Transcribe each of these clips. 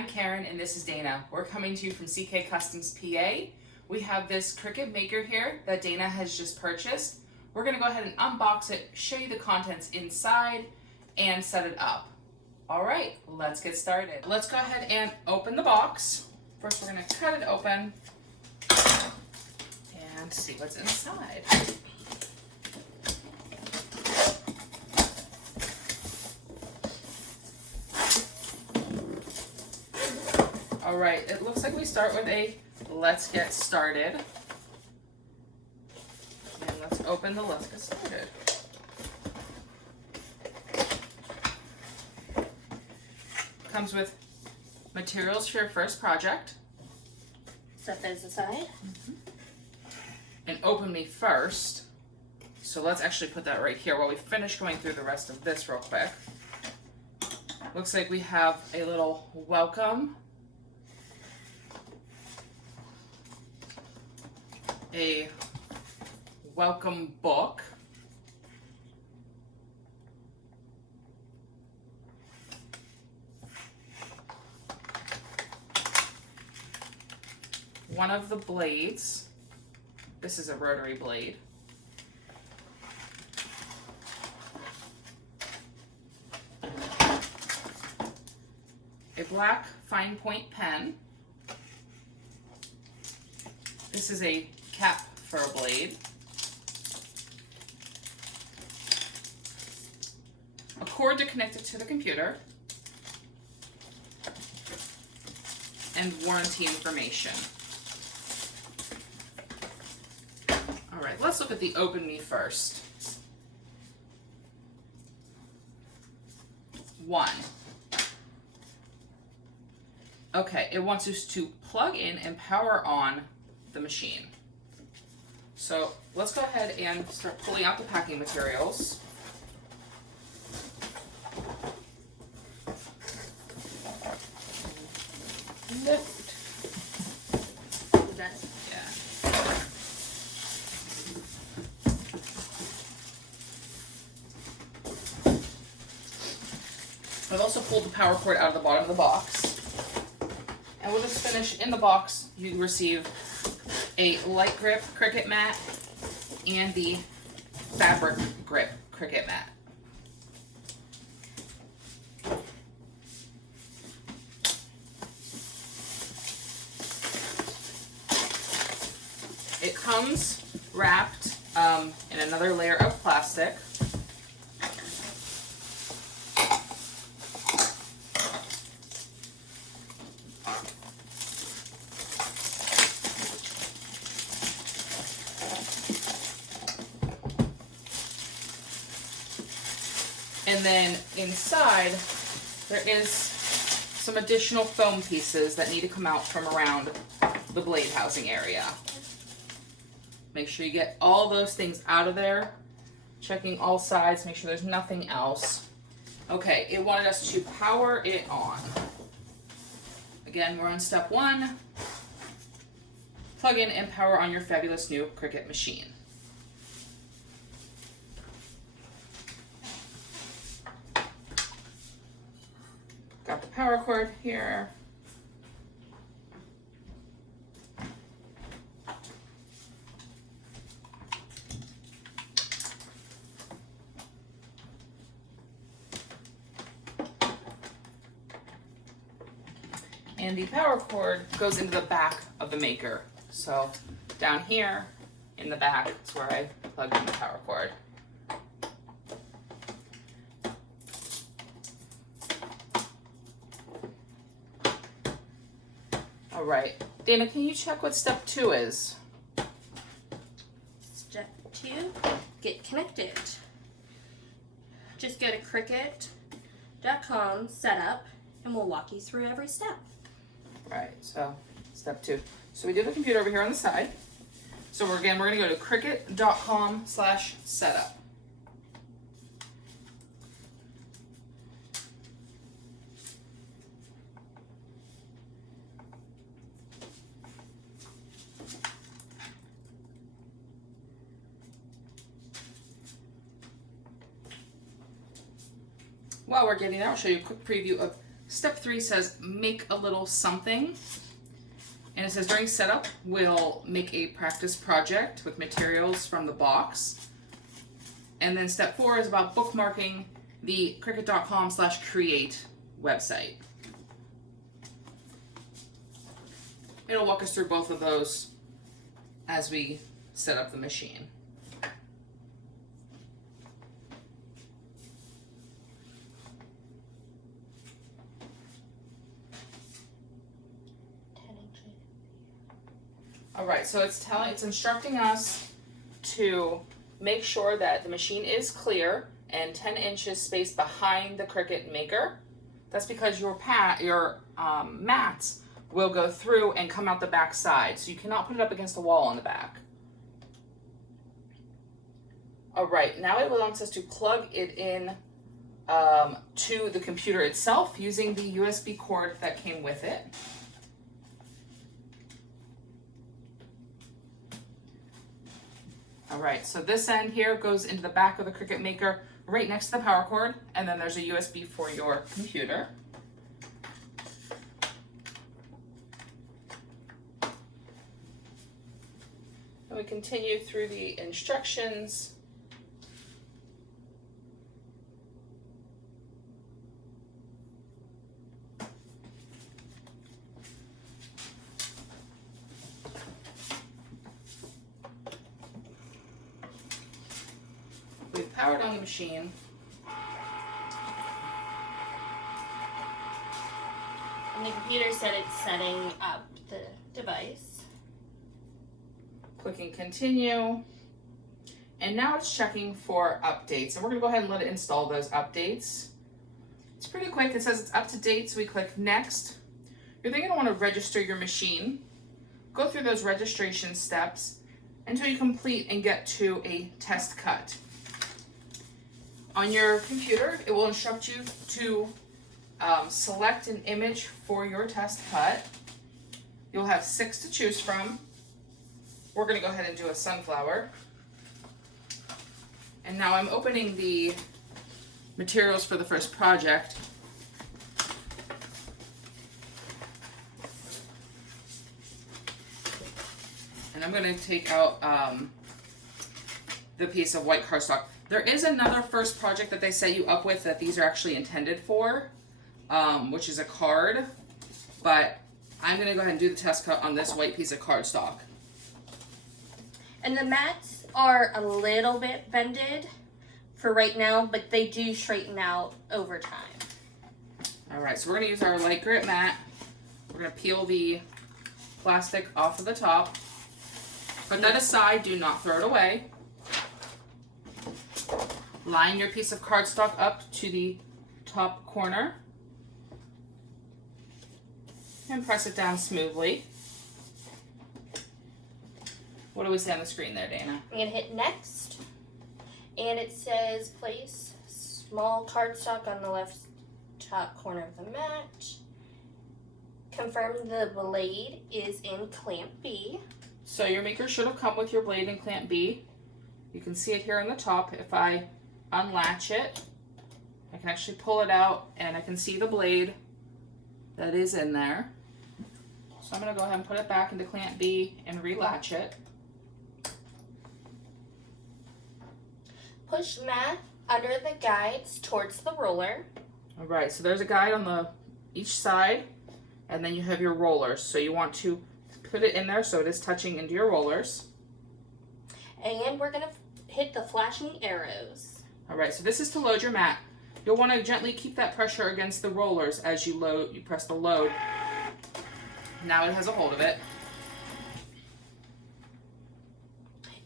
I'm Karen and this is Dana. We're coming to you from CK Customs PA. We have this Cricut Maker here that Dana has just purchased. We're going to go ahead and unbox it, show you the contents inside, and set it up. All right, let's get started. Let's go ahead and open the box. First, we're going to cut it open and see what's inside. All right, it looks like we start with a let's get started. And let's open the let's get started. Comes with materials for your first project. Set those aside. And open me first. So let's actually put that right here while we finish going through the rest of this real quick. Looks like we have a little welcome. A welcome book. One of the blades. This is a rotary blade. A black fine point pen. This is a cap for a blade. A cord to connect it to the computer. And warranty information. All right, let's look at the Open Me first. 1. Okay, it wants us to plug in and power on the machine. So let's go ahead and start pulling out the packing materials. Lift. You got it? Yeah. I've also pulled the power cord out of the bottom of the box. And we'll just finish in the box. You receive a light grip Cricut mat and the fabric grip Cricut mat. It comes wrapped in another layer of plastic. And then inside, there is some additional foam pieces that need to come out from around the blade housing area. Make sure you get all those things out of there. Checking all sides, make sure there's nothing else. Okay, it wanted us to power it on. Again, we're on step 1. Plug in and power on your fabulous new Cricut machine. Got the power cord here. And the power cord goes into the back of the Maker. So down here in the back is where I plug in the power cord. All right, Dana, can you check what step 2 is? Step 2, get connected. Just go to Cricut.com, setup, and we'll walk you through every step. All right, so step 2. So we do the computer over here on the side. So we're gonna go to Cricut.com/setup. While we're getting there, I'll show you a quick preview of Step 3 says make a little something. And it says during setup, we'll make a practice project with materials from the box. And then step 4 is about bookmarking the cricut.com/create website. It'll walk us through both of those as we set up the machine. All right, so it's instructing us to make sure that the machine is clear and 10 inches space behind the Cricut Maker. That's because your mats will go through and come out the back side, so you cannot put it up against the wall on the back. All right, now it wants us to plug it in to the computer itself using the USB cord that came with it. All right, so this end here goes into the back of the Cricut Maker right next to the power cord, and then there's a USB for your computer. And we continue through the instructions. We've powered on the machine. And the computer said it's setting up the device. Clicking continue. And now it's checking for updates. And we're gonna go ahead and let it install those updates. It's pretty quick. It says it's up to date, so we click next. You're then gonna wanna register your machine. Go through those registration steps until you complete and get to a test cut. On your computer, it will instruct you to select an image for your test cut. You'll have 6 to choose from. We're gonna go ahead and do a sunflower. And now I'm opening the materials for the first project. And I'm gonna take out the piece of white cardstock. There is another first project that they set you up with that these are actually intended for, which is a card, but I'm gonna go ahead and do the test cut on this white piece of cardstock. And the mats are a little bit bended for right now, but they do straighten out over time. All right, so we're gonna use our light grit mat. We're gonna peel the plastic off of the top. Put that aside, do not throw it away. Line your piece of cardstock up to the top corner and press it down smoothly. What do we say on the screen there, Dana? I'm gonna hit next, and it says place small cardstock on the left top corner of the mat. Confirm the blade is in clamp B. So your maker should have come with your blade in clamp B. You can see it here on the top. If I unlatch it, I can actually pull it out and I can see the blade that is in there. So I'm gonna go ahead and put it back into clamp B and relatch it. Push mat under the guides towards the roller. All right, so there's a guide on each side, and then you have your rollers. So you want to put it in there so it is touching into your rollers. And we're gonna hit the flashing arrows. All right, so this is to load your mat. You'll want to gently keep that pressure against the rollers as you press the load. Now it has a hold of it.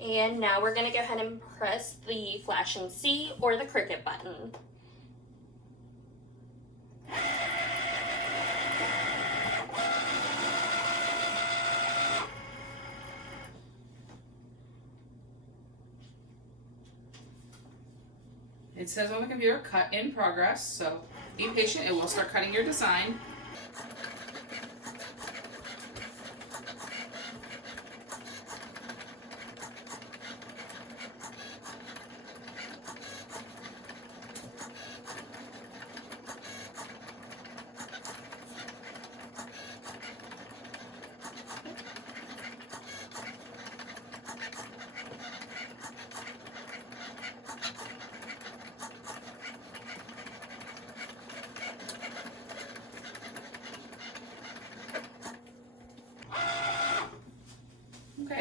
And now we're gonna go ahead and press the flashing C or the Cricut button. It says on the computer, cut in progress, so be patient, it will start cutting your design.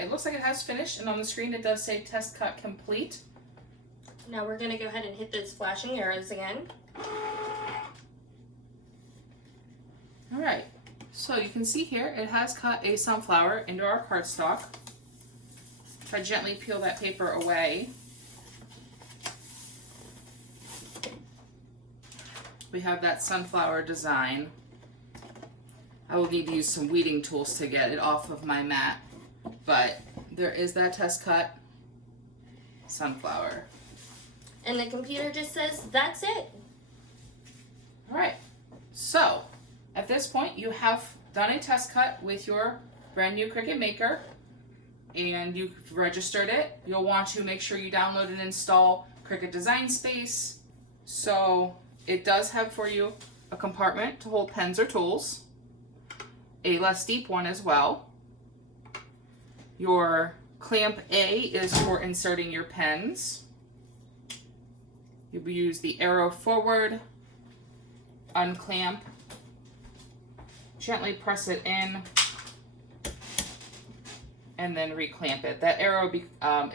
Okay, it looks like it has finished, and on the screen it does say test cut complete. Now we're going to go ahead and hit those flashing arrows again. Alright, so you can see here it has cut a sunflower into our cardstock. If I gently peel that paper away, we have that sunflower design. I will need to use some weeding tools to get it off of my mat, but there is that test cut sunflower. And the computer just says, that's it. Alright, so at this point you have done a test cut with your brand new Cricut Maker and you've registered it. You'll want to make sure you download and install Cricut Design Space. So it does have for you a compartment to hold pens or tools, a less deep one as well. Your clamp A is for inserting your pens. You use the arrow forward, unclamp, gently press it in, and then reclamp it. That arrow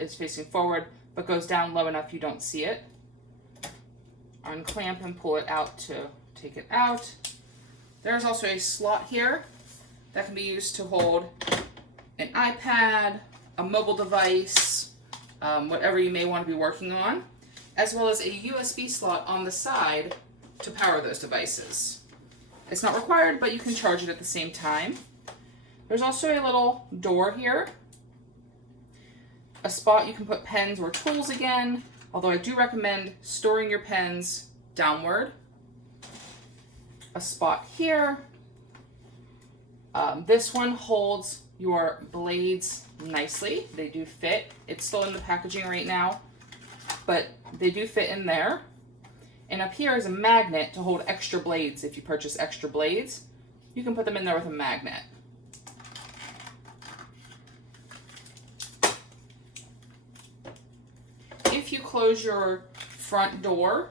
is facing forward but goes down low enough you don't see it. Unclamp and pull it out to take it out. There's also a slot here that can be used to hold an iPad, a mobile device, whatever you may want to be working on, as well as a USB slot on the side to power those devices. It's not required, but you can charge it at the same time. There's also a little door here, a spot you can put pens or tools again, although I do recommend storing your pens downward. A spot here. This one holds your blades nicely. They do fit. It's still in the packaging right now, but they do fit in there. And up here is a magnet to hold extra blades. If you purchase extra blades, you can put them in there with a magnet. If you close your front door,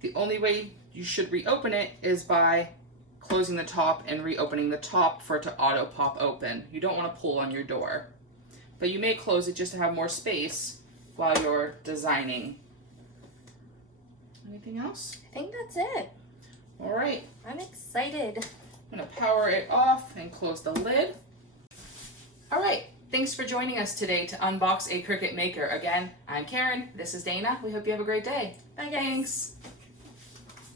the only way you should reopen it is by closing the top and reopening the top for it to auto pop open. You don't want to pull on your door, but you may close it just to have more space while you're designing. Anything else? I think that's it. All right. I'm excited. I'm going to power it off and close the lid. All right. Thanks for joining us today to unbox a Cricut Maker. Again, I'm Karen. This is Dana. We hope you have a great day. Bye, guys. Thanks.